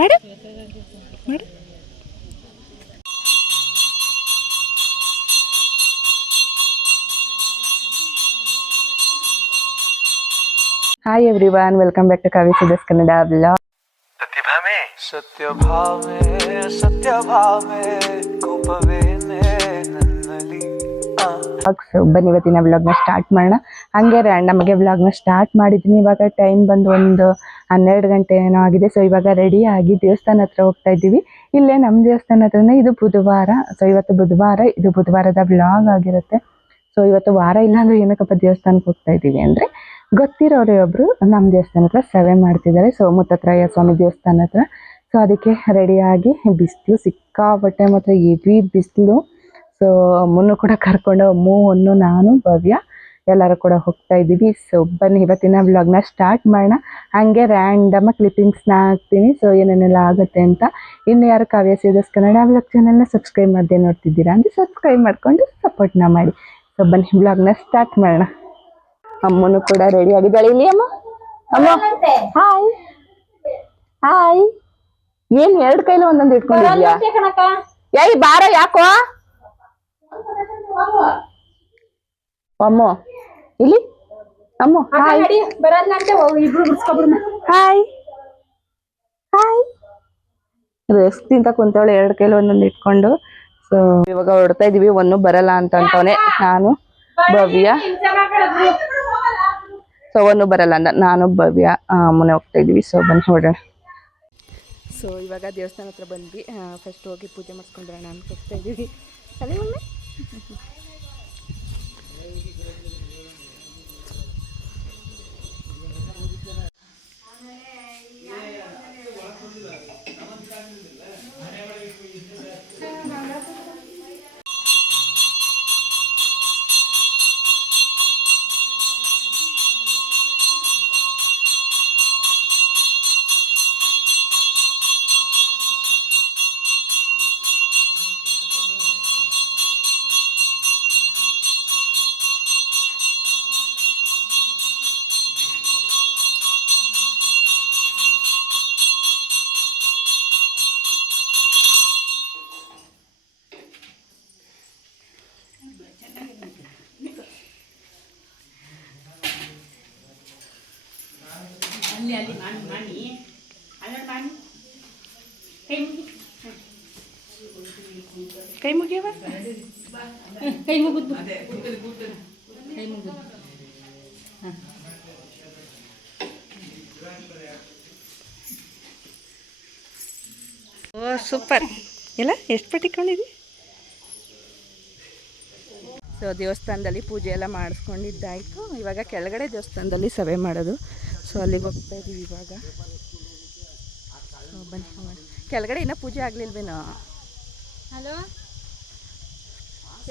ಮಾಡು. ಮಾಡು. Hi every welcome back to ಕವಿ ಸುದಸ್ ಕನ್ನಡ ಬ್ಲಾಗ್ ಸತ್ಯ ಸತ್ಯಭಾಮೆ ಸತ್ಯಭಾಮೆ ಕೋಪವೇನೆ ನನ್ನಲ್ಲಿ. ಬನ್ನಿ ಇವತ್ತಿನ ವ್ಲಾಗ್ನ ಸ್ಟಾರ್ಟ್ ಮಾಡೋಣ. ಹಂಗೆ ನಮಗೆ ವ್ಲಾಗ್ನ ಸ್ಟಾರ್ಟ್ ಮಾಡಿದ್ದೀನಿ. ಇವಾಗ ಟೈಮ್ ಬಂದು ಒಂದು ಹನ್ನೆರಡು ಗಂಟೆ ಏನೋ ಆಗಿದೆ. ಸೊ ಇವಾಗ ರೆಡಿ ಆಗಿ ದೇವಸ್ಥಾನ ಹತ್ರ ಹೋಗ್ತಾ ಇದ್ದೀವಿ. ಇಲ್ಲೇ ನಮ್ಮ ದೇವಸ್ಥಾನ ಹತ್ರನೇ ಇದು ಬುಧವಾರ. ಸೊ ಇವತ್ತು ಬುಧವಾರ, ಇದು ಬುಧವಾರದ ಬ್ಲಾಗ್ ಆಗಿರುತ್ತೆ. ಸೊ ಇವತ್ತು ವಾರ ಇಲ್ಲಾಂದ್ರೆ ಏನಕ್ಕಪ್ಪ ದೇವಸ್ಥಾನಕ್ಕೆ ಹೋಗ್ತಾ ಇದ್ದೀವಿ ಅಂದರೆ ಗೊತ್ತಿರೋರೇ ಒಬ್ರು ನಮ್ಮ ದೇವಸ್ಥಾನ ಹತ್ರ ಸೇವೆ ಮಾಡ್ತಿದ್ದಾರೆ. ಸೊ ಮುತ್ತತ್ರಯ್ಯ ಸ್ವಾಮಿ ದೇವಸ್ಥಾನ ಹತ್ರ. ಸೊ ಅದಕ್ಕೆ ರೆಡಿಯಾಗಿ ಬಿಸಿಲು ಸಿಕ್ಕಾಪಟ್ಟೆ ಮಾತ್ರ, ಹೆವಿ ಬಿಸಿಲು. ಸೊ ಅಮ್ಮನ್ನು ಕೂಡ ಕರ್ಕೊಂಡು ಅಮ್ಮು ಅನ್ನು ನಾನು, ಭವ್ಯ. ಎಲ್ಲರೂ ಕೂಡ ಹೋಗ್ತಾ ಇದ್ದೀವಿ. ಸೊ ಬನ್ನಿ ಇವತ್ತಿನ ವ್ಲಾಗ್ನ ಸ್ಟಾರ್ಟ್ ಮಾಡೋಣ. ಹಾಗೆ ರ್ಯಾಂಡಮ್ ಕ್ಲಿಪ್ಪಿಂಗ್ಸ್ನ ಹಾಕ್ತೀನಿ. ಸೊ ಏನೇನೆಲ್ಲ ಆಗುತ್ತೆ ಅಂತ ಇನ್ನು ಯಾರು ಕಾವ್ಯ ಸೇದಸ್ ಕನ್ನಡ ವ್ಲಾಗ್ ಚಾನಲ್ನ ಸಬ್ಸ್ಕ್ರೈಬ್ ಮಾಡದೆ ನೋಡ್ತಿದ್ದೀರಾ ಅಂದರೆ ಸಬ್ಸ್ಕ್ರೈಬ್ ಮಾಡಿಕೊಂಡು ಸಪೋರ್ಟ್ನ ಮಾಡಿ. ಸೊ ಬನ್ನಿ ವ್ಲಾಗ್ನ ಸ್ಟಾರ್ಟ್ ಮಾಡೋಣ. ಅಮ್ಮನು ಕೂಡ ರೆಡಿ ಆಗಿದ್ದಾಳೆ. ಇಲ್ಲಿ ಅಮ್ಮ. ಅಮ್ಮ. ಹಾಯ್ ಹಾಯ್ ಏನು ಎರಡು ಕೈಲಿ ಒಂದೊಂದು ಇಟ್ಕೊಂಡಿದ್ಯಾ? ಏಯ್ ಬಾರ ಯಾಕೋ? ಅಮ್ಮ. ಇಲ್ಲಿ? ಅಮ್ಮ ಹಾಯ್ ಹಾಯ್ ಹಾಯ್ ರೆಸ್ಟ್ ತಿಂತ ಕುಂತವಳೆ ಎರಡು ಕೈಲಿ ಒಂದೊಂದು ಇಟ್ಕೊಂಡು. ಸೊ ಇವಾಗ ಹೊಡ್ತಾ ಇದೀವಿ ಒಂದು ಬರಲ್ಲ ಅಂತ ಅಂತವನೆ ನಾನು ಭವ್ಯ. ಸೊ ಒಂದು ಬರಲ್ಲ ಅಂತ ನಾನು ಭವ್ಯ ಮೊನ್ನೆ ಅಮ್ಮನೆ ಹೋಗ್ತಾ ಇದೀವಿ. ಸೊ ಬನ್ನಿ ಹೊಡೋಣ ಸೊ ಇವಾಗ ದೇವಸ್ಥಾನ ಹತ್ರ ಬಂದ್ವಿ. ಫಸ್ಟ್ ಹೋಗಿ ಪೂಜೆ ಮಾಡಿಸ್ಕೊಂಡ್ರೆ ಅಂತ ಹೋಗ್ತಾ ಇದೀವಿ. ಅದೇ ಅಲ್ಲಿ ಅಲ್ಲಿ ಮಾಡಿ ಮಾಡಿ ಅಲ್ಲ ಮಾಡಿ ಕೈ ಮುಗಿ ಕೈ ಮುಗಿಯವ ಕೈ ಮುಗಿದ್ದು ಕೈ ಓ ಸೂಪರ್ ಎಲ್ಲ ಎಷ್ಟು ಪಟ್ಟಿ ಕೊಂಡಿದ್ವಿ ಸೊ ದೇವಸ್ಥಾನದಲ್ಲಿ ಪೂಜೆ ಎಲ್ಲ ಮಾಡಿಸ್ಕೊಂಡಿದ್ದಾಯಿತು. ಇವಾಗ ಕೆಳಗಡೆ ದೇವಸ್ಥಾನದಲ್ಲಿ ಸಭೆ ಮಾಡೋದು. ಸೊ ಅಲ್ಲಿಗೆ ಹೋಗ್ತಾ ಇದ್ದೀವಿ ಇವಾಗ. ಬನ್ನಿ. ಕೆಳಗಡೆ ಇನ್ನೂ ಪೂಜೆ ಆಗಲಿಲ್ವೇನೋ? ಹಲೋ?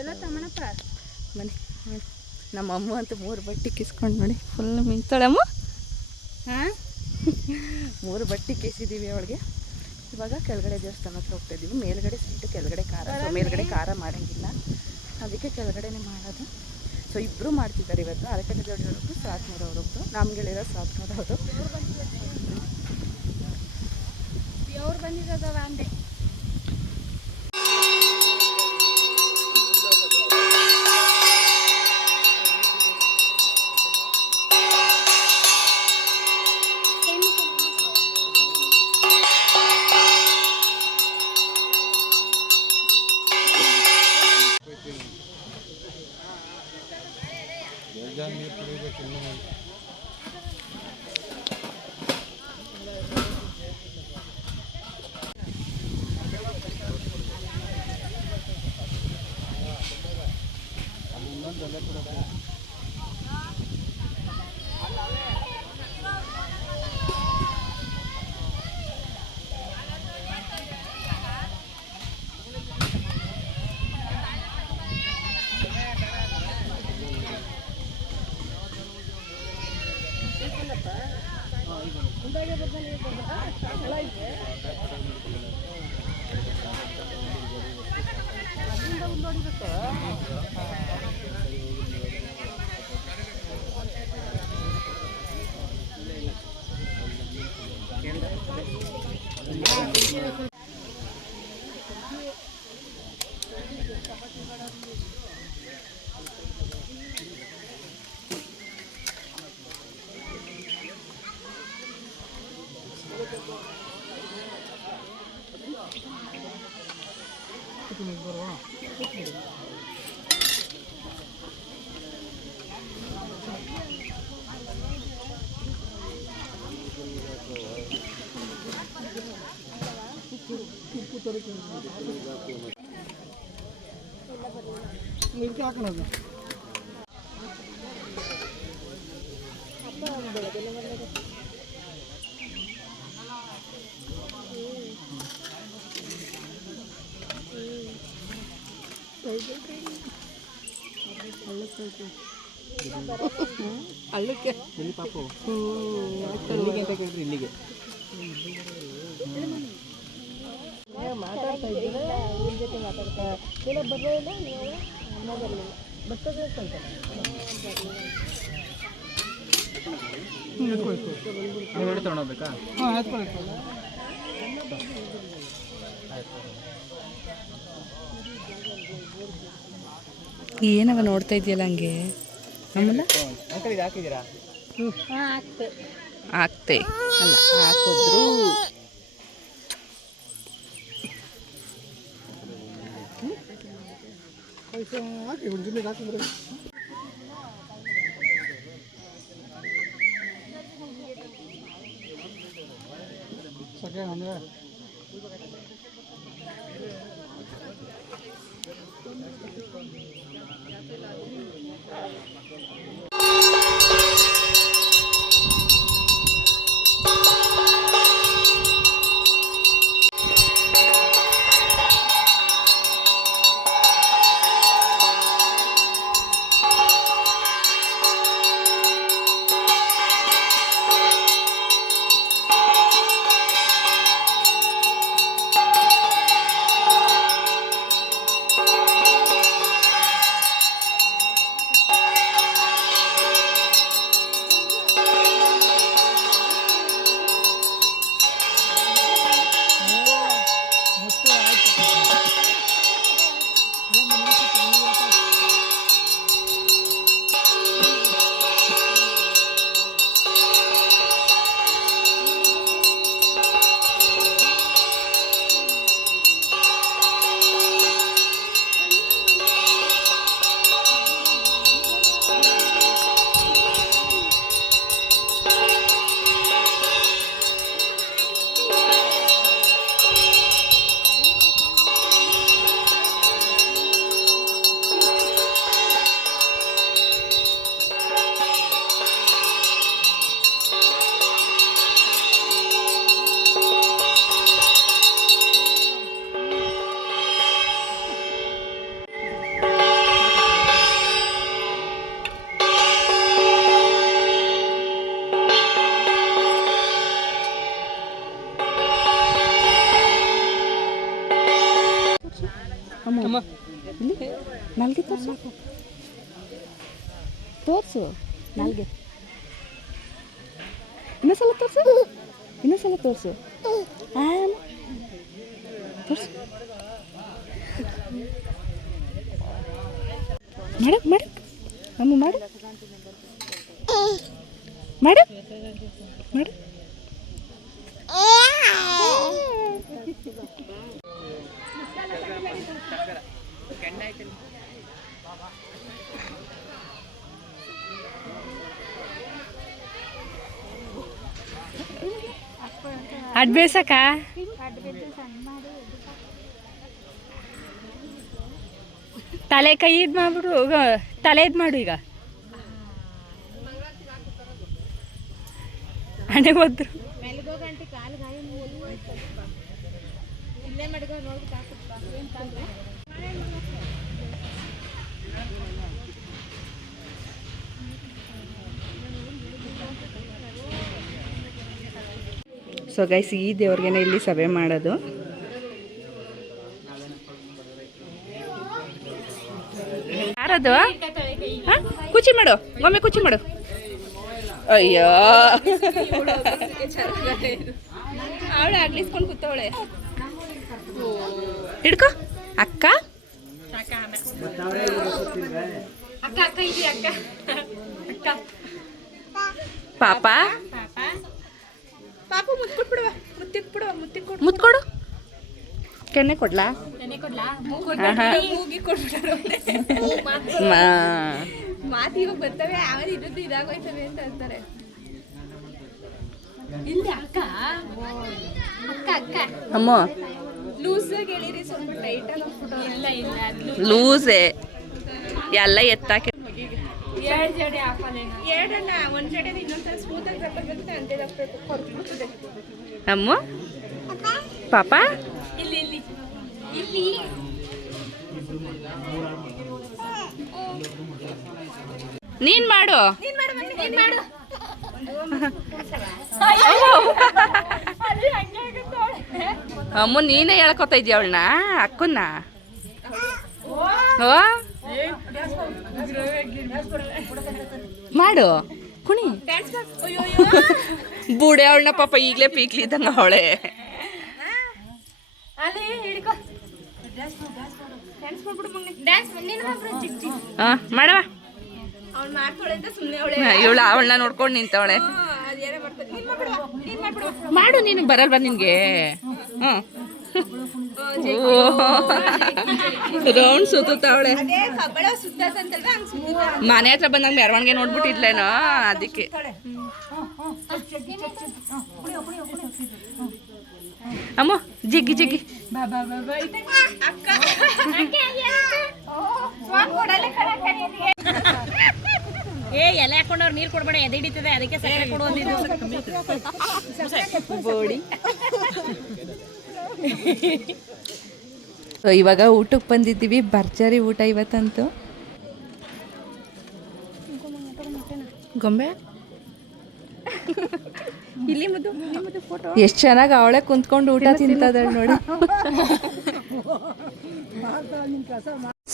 ಎಲ್ಲ ತಮ್ಮನಪ್ಪ? ಬನ್ನಿ ನಮ್ಮ ಅಮ್ಮ ಅಂತೂ ಮೂರು ಬಟ್ಟೆ ಕಿಸ್ಕೊಂಡು ನೋಡಿ ಫುಲ್ ಮಿಂತಾಳಮ್ಮ. ಹಾಂ? ಮೂರು ಬಟ್ಟೆ ಕೇಸಿದ್ದೀವಿ ಅವಳಿಗೆ. ಇವಾಗ ಕೆಳಗಡೆ ದೇವಸ್ಥಾನ ಹತ್ರ ಹೋಗ್ತಾ ಇದ್ದೀವಿ. ಮೇಲ್ಗಡೆ ಸೀಟು ಕೆಳಗಡೆ ಖಾರ. ಮೇಲ್ಗಡೆ ಖಾರ ಮಾಡಂಗಿಲ್ಲ. ಅದಕ್ಕೆ ಕೆಳಗಡೆನೇ ಮಾಡೋದು. ಸೊ ಇಬ್ಬರು ಮಾಡ್ತಿದ್ದಾರೆ ಇವತ್ತು. ಅರಕಟ್ಟೆ ದೊಡ್ಡವ್ರೊಬ್ರು ಸಾತ್ನೂರವ್ರೊಬ್ರು. ನಮ್ಗಳಿರೋ ಅವರು ಅವ್ರು ಬಂದಿರೋದವ también. ಅಂದೆ ಅಲ್ಲಕ್ಕೆ ಎಲ್ಲಿ ಪಾಪು ಎಲ್ಲಿಗೆ ಅಂತ ಕೇಳಿದ್ರೆ ಇಲ್ಲಿಗೆ ಮಾತಾಡ್ತಾ ಇದ್ದೀರಾ? ಜೊತೆ ಮಾತಾಡ್ತಾ ನೀವು ಬರ್ತದೆ ಅಂತ ನೀವು ತಗೊಂಡೋಗ್ಬೇಕಾ ಹಾಂ ಏನವ ನೋಡ್ತಾ ಇದೆಯಲ್ಲ ಹಂಗೆ? ಇದು ಹಾಕಿದ್ದೀರಾ? ಆಗ್ತೆ ಅಲ್ಲ ಹಾಕಿದ್ರು. पैसा घेऊन दिले का तुम्ही ತೋರಿಸು. ನಾಲ್ಗೆ. ಇನ್ನೊಂದ್ಸಲ ತೋರಿಸು. ಇನ್ನೊಂದ್ಸಲ ತೋರಿಸು. ತೋರಿಸು. ಮಾಡಕ್ ಮಾಡಕ್. ಅಮ್ಮ ಮಾಡು ಮಾಡು ಮಾಡು ಅಡ್ ಬೇಸಕ್ಕ ತಲೆ ಕೈ ಇದು ಮಾಡ್ಬಿಡು ತಲೆ ಇದು ಮಾಡು ಈಗ. ಹಣೆ ಹೋದ್ರು. ಸೊ ಗೈಸ್ ಈ ದೇವ್ರಿಗೆ ಇಲ್ಲಿ ಸಭೆ ಮಾಡೋದು. ಯಾರದು? ಕುಚಿ ಮಾಡು. ಒಮ್ಮೆ ಕುಚಿ ಮಾಡು. ಅಯ್ಯೋ. ಅವಳು ಅಗ್ಲಿಸ್ಕೊಂಡು ಕೂತವಳೆ. ಹಿಡ್ಕೊ. ಅಕ್ಕ? ಪಾಪ? ಪಾಪ ಮುತ್ಕೊಟ್ಬಿಡುವ ಮುತ್ತಿಕ್ ಬಿಡುವ ಮುತ್ತಿಕ್ ಮುತ್ಕೊಡು ಕೆನ್ನೆ ಕೊಡ್ಲಾ? ನೆನೆ ಕೊಡ್ಲಾ? ಆಹಾ. ಮಾ. ಮಾತು ಇವಾಗ ಬರ್ತವೆ ಆಮೇಲೆ ಇರೋದು ಇದಾಗೋಯ್ತವೆ ಅಂತ ಅಂತಾರೆ. ಇಲ್ಲ ಅಕ್ಕ? ಅಕ್ಕ ಅಕ್ಕ. ಅಮ್ಮ. ಲೂಸಾಗಿ ಹೇಳಿರಿ ಸ್ವಲ್ಪ ಟೈಟಾಗಿ ಇಲ್ಲ ಇಲ್ಲ. ಅದು ಲೂಸೆ. ಎಲ್ಲ ಎತ್ತಾಕಿ ಎರಡು ಜಡೆ ಹಾಕಲೇನ ಎರಡನ್ನ ಒಂದ್ ಜಡೆ ಇನ್ನೊಂದ್ಸಲ ಸ್ಮೂತ್ ಆಗಿ ಹಾಕೋಬೇಕು ಅಂತೆ ಹಾಕ್ಬೇಕು ಹೊರಟ್ಬಿಡ್ತದೆ ಅಮ್ಮ? ಪಾಪ? ಇಲ್ಲಿ ಇಲ್ಲಿ. ಇಲ್ಲಿ. ನೀನ್ ಮಾಡು. ನೀನ್ ಮಾಡು ನೀನ್. ಅಮ್ಮ ನೀನೇ ಹೇಳ್ಕೊತಾ ಇದೀಯ ಅವಳನ್ನ ಅಕ್ಕನ್ನ? ಓ? ಮಾಡು. ಕುಣಿ. ಬೂಡೆ ಅವಳನ್ನ ಪಾಪ ಈಗಲೇ ಪೀಕ್ಲಿ ಇದ್ದಂಗ ಅವಳೆ. ಇವಳ ಮಾಡವ. ಅವಳನ್ನ ನೋಡ್ಕೊಂಡು ನಿಂತವಳೆ. ಮಾಡು ನೀನು ಬರಲ್ವಾ ನಿನ್ಗೆ? ಹ್ಮ್. ರೌಂಡ್ ಸುತ್ತಾವಳೆ ಮನೆ ಹತ್ರ ಬಂದಾಗ ಮೆರವಣಿಗೆ ನೋಡ್ಬಿಟ್ಟಿದ್ಲೇನೋ ಅದಕ್ಕೆ. ಅಮ್ಮ ಜಿಗ್ಗಿ ಜಿಗ್ಗಿ. ಏ ಎಲೆ ಹಾಕೊಂಡವ್ರು ನೀರು ಕೊಡ್ಬೇಡ ಎದೆ ಹಿಡಿತದೆ ಅದಕ್ಕೆ ಸಕ್ಕರೆ ಕೊಡು ಅಂದಿದ್ದು. ಬೋಡಿ ಸೊ ಇವಾಗ ಊಟಕ್ಕೆ ಬಂದಿದ್ದೀವಿ. ಭರ್ಜರಿ ಊಟ ಇವತ್ತಂತೂ. ಗೊಂಬೆ? ಎಷ್ಟು ಚೆನ್ನಾಗಿ ಅವಳೆ ಕುಂತ್ಕೊಂಡು ಊಟ ತಿಂತದಳು ನೋಡಿ.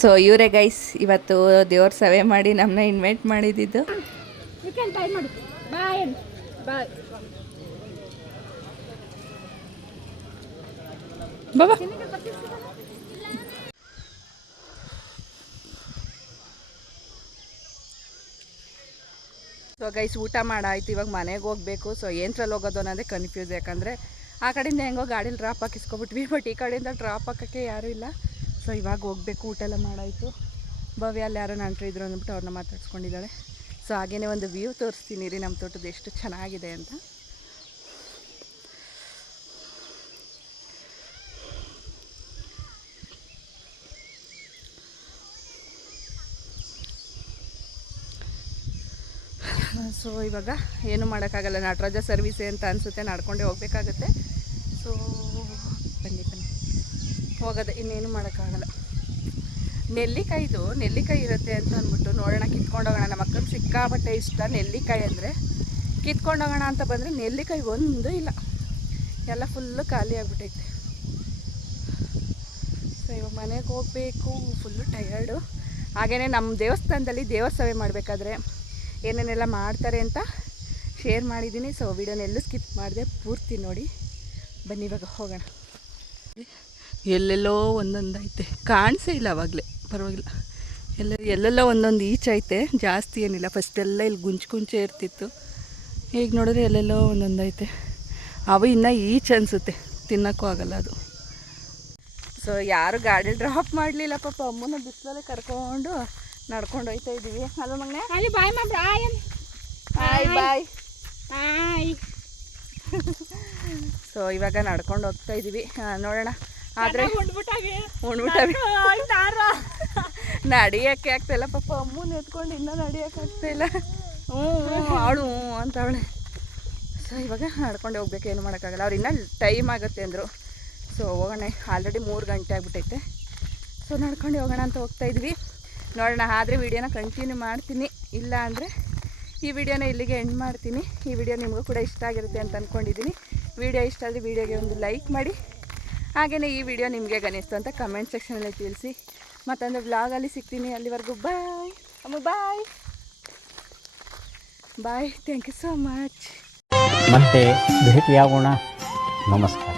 ಸೊ ಇವರೇ ಗೈಸ್ ಇವತ್ತು ದೇವ್ರ ಸವೆ ಮಾಡಿ ನಮ್ಮನ್ನ ಇನ್ವೈಟ್ ಮಾಡಿದ್ದು. ಬಾಯ್ ಬಾಯ್ ಬಾಬಾ ಸೊ ಗೈಸ್ ಊಟ ಮಾಡಾಯ್ತು. ಇವಾಗ ಮನೆಗೆ ಹೋಗ್ಬೇಕು. ಸೊ ಏನ್ರಲ್ಲಿ ಹೋಗೋದು ಅನ್ನೋದೇ ಕನ್ಫ್ಯೂಸ್ ಯಾಕಂದರೆ ಆ ಕಡೆಯಿಂದ ಹೆಂಗೋ ಗಾಡೀಲಿ ಡ್ರಾಪ್ ಹಾಕಿಸ್ಕೊಬಿಟ್ವಿ ಬಟ್ ಈ ಕಡೆಯಿಂದ ಡ್ರಾಪ್ ಹಾಕೋಕ್ಕೆ ಯಾರೂ ಇಲ್ಲ. ಸೊ ಇವಾಗ ಹೋಗ್ಬೇಕು. ಊಟ ಎಲ್ಲ ಮಾಡಾಯಿತು. ಭವ್ಯ ಅಲ್ಲಿ ಯಾರೋ ನಂಟ್ರು ಇದ್ರು ಅಂದ್ಬಿಟ್ಟು ಅವ್ರನ್ನ ಮಾತಾಡ್ಸ್ಕೊಂಡಿದ್ದಾಳೆ. ಸೊ ಹಾಗೇನೇ ಒಂದು ವ್ಯೂ ತೋರಿಸ್ತೀನಿ ರೀ ನಮ್ಮ ತೋಟದ ಎಷ್ಟು ಚೆನ್ನಾಗಿದೆ ಅಂತ. ಸೊ ಇವಾಗ ಏನು ಮಾಡೋಕ್ಕಾಗಲ್ಲ. ನಟರಾಜ ಸರ್ವಿಸ್ ಅಂತ ಅನಿಸುತ್ತೆ. ನಡ್ಕೊಂಡೇ ಹೋಗಬೇಕಾಗತ್ತೆ. ಸೊ ಬನ್ನಿ ಬನ್ನಿ. ಹೋಗೋದೆ, ಇನ್ನೇನು ಮಾಡೋಕ್ಕಾಗಲ್ಲ. ನೆಲ್ಲಿಕಾಯಿದು, ನೆಲ್ಲಿಕಾಯಿ ಇರುತ್ತೆ ಅಂತ ಅಂದ್ಬಿಟ್ಟು ನೋಡೋಣ ಕಿತ್ಕೊಂಡು ಹೋಗೋಣ ನಮ್ಮ ಅಕ್ಕನ ಸಿಕ್ಕಾಪಟ್ಟೆ ಇಷ್ಟ. ನೆಲ್ಲಿಕಾಯಿ ಅಂದರೆ ಕಿತ್ಕೊಂಡು ಹೋಗೋಣ ಅಂತ ಬಂದರೆ ನೆಲ್ಲಿಕಾಯಿ ಒಂದು ಇಲ್ಲ. ಎಲ್ಲ ಫುಲ್ಲು ಖಾಲಿ ಆಗಿಬಿಟ್ಟೈತೆ ಸೊ ಇವಾಗ ಮನೆಗೆ ಹೋಗಬೇಕು. ಫುಲ್ಲು ಟಯರ್ಡು ಹಾಗೆಯೇ ನಮ್ಮ ದೇವಸ್ಥಾನದಲ್ಲಿ ದೇವರ ಮಾಡಬೇಕಾದ್ರೆ ಏನೇನೆಲ್ಲ ಮಾಡ್ತಾರೆ ಅಂತ ಶೇರ್ ಮಾಡಿದ್ದೀನಿ. ಸೊ ವಿಡಿಯೋನೆಲ್ಲೂ ಸ್ಕಿಪ್ ಮಾಡಿದೆ. ಪೂರ್ತಿ ನೋಡಿ. ಬನ್ನಿ, ಇವಾಗ ಹೋಗೋಣ. ಎಲ್ಲೆಲ್ಲೋ ಒಂದೊಂದು ಐತೆ ಕಾಣಿಸೇ ಇಲ್ಲ ಅವಾಗಲೇ. ಪರವಾಗಿಲ್ಲ. ಎಲ್ಲ, ಎಲ್ಲೆಲ್ಲೋ ಒಂದೊಂದು ಈಚ್ ಐತೆ. ಜಾಸ್ತಿ ಏನಿಲ್ಲ. ಫಸ್ಟ್ ಎಲ್ಲ ಇಲ್ಲಿ ಗುಂಚು ಗುಂಚೆ ಇರ್ತಿತ್ತು. ಈಗ ನೋಡಿದ್ರೆ ಎಲ್ಲೆಲ್ಲೋ ಒಂದೊಂದು ಐತೆ ಅವು ಇನ್ನೂ ಈಚ್ ಅನಿಸುತ್ತೆ. ತಿನ್ನೋಕ್ಕೂ ಆಗಲ್ಲ ಅದು. ಸೊ ಯಾರು ಗಾಡಿ ಡ್ರಾಪ್ ಮಾಡಲಿಲ್ಲ ಪಾಪ ಅಮ್ಮನ ಬಿಸಿಲಲ್ಲೇ ಕರ್ಕೊಂಡು ನಡ್ಕೊಂಡು ಹೋಯ್ತಾ ಇದ್ದೀವಿ ಅಲ್ಲ ಮಗ್ನೆ? ಅಲ್ಲಿ ಬಾಯ್ ಮಾ ಬಾಯ್. ಬಾಯ್ ಸೊ ಇವಾಗ ನಡ್ಕೊಂಡು ಹೋಗ್ತಾ ಇದ್ದೀವಿ ಆ, ನೋಡೋಣ. ಆದರೆ ನಡಿಯಕ್ಕೆ ಆಗ್ತಾ ನಡಿಯೋಕ್ಕೆ ಆಗ್ತಾಯಿಲ್ಲ ಪಾಪ ಅಮ್ಮನ ಎತ್ಕೊಂಡು ಇನ್ನೂ ನಡೆಯೋಕ್ಕಾಗ್ತಾ ಇಲ್ಲ. ಹ್ಞೂ ಅವಳು ಹ್ಞೂ ಅಂತ ಅವಳೆ ಸೊ ಇವಾಗ ನಡ್ಕೊಂಡು ಹೋಗ್ಬೇಕು. ಏನು ಮಾಡೋಕ್ಕಾಗಲ್ಲ. ಅವ್ರು ಇನ್ನೂ ಟೈಮ್ ಆಗುತ್ತೆ ಅಂದರು. ಸೊ ಹೋಗೋಣ. ಆಲ್ರೆಡಿ ಮೂರು ಗಂಟೆ ಆಗ್ಬಿಟ್ಟೈತೆ. ಸೊ ನಡ್ಕೊಂಡು ಹೋಗೋಣ ಅಂತ ಹೋಗ್ತಾ ಇದ್ವಿ. ನೋಡೋಣ, ಆದರೆ ವೀಡಿಯೋನ ಕಂಟಿನ್ಯೂ ಮಾಡ್ತೀನಿ. ಇಲ್ಲ ಅಂದರೆ ಈ ವಿಡಿಯೋನ ಇಲ್ಲಿಗೆ ಎಂಡ್ ಮಾಡ್ತೀನಿ. ಈ ವಿಡಿಯೋ ನಿಮಗೂ ಕೂಡ ಇಷ್ಟ ಆಗಿರುತ್ತೆ ಅಂತ ಅಂದ್ಕೊಂಡಿದ್ದೀನಿ ವಿಡಿಯೋ ಇಷ್ಟ ಆದರೆ ವಿಡಿಯೋಗೆ ಒಂದು ಲೈಕ್ ಮಾಡಿ. ಹಾಗೆಯೇ ಈ ವಿಡಿಯೋ ನಿಮಗೆ ಗನಿಸ್ತು ಅಂತ ಕಮೆಂಟ್ ಸೆಕ್ಷನಲ್ಲಿ ತಿಳಿಸಿ. ಮತ್ತೊಂದು ವ್ಲಾಗಲ್ಲಿ ಸಿಗ್ತೀನಿ. ಅಲ್ಲಿವರೆಗೂ ಬಾಯ್ ಅಮ್ಮ bye bye thank you so much ಮತ್ತೆ ಭೇಟಿಯಾಗೋಣ. ನಮಸ್ತೆ